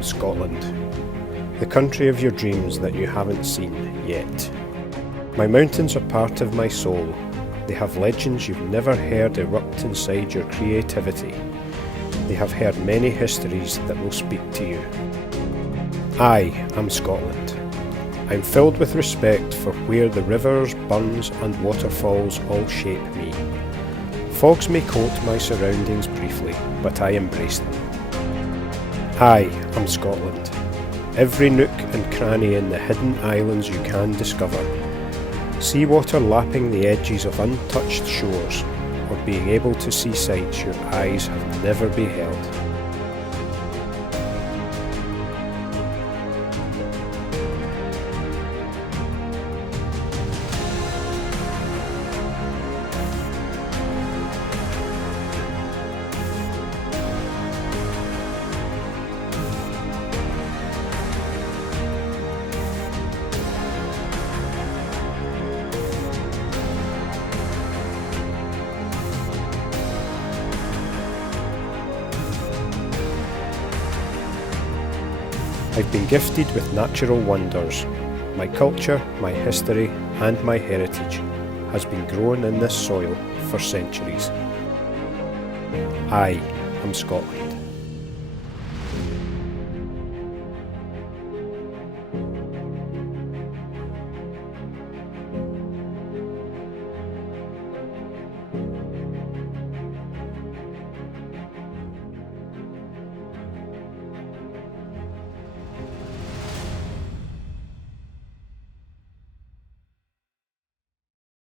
am Scotland, the country of your dreams that you haven't seen yet. My mountains are part of my soul. They have legends you've never heard erupt inside your creativity. They have heard many histories that will speak to you. I am Scotland. I'm filled with respect for where the rivers, burns and waterfalls all shape me. Fogs may coat my surroundings briefly, but I embrace them. I am Scotland. Every nook and cranny in the hidden islands you can discover. Seawater lapping the edges of untouched shores, or being able to see sights your eyes have never beheld. I've been gifted with natural wonders. My culture, my history and my heritage has been grown in this soil for centuries. I am Scotland.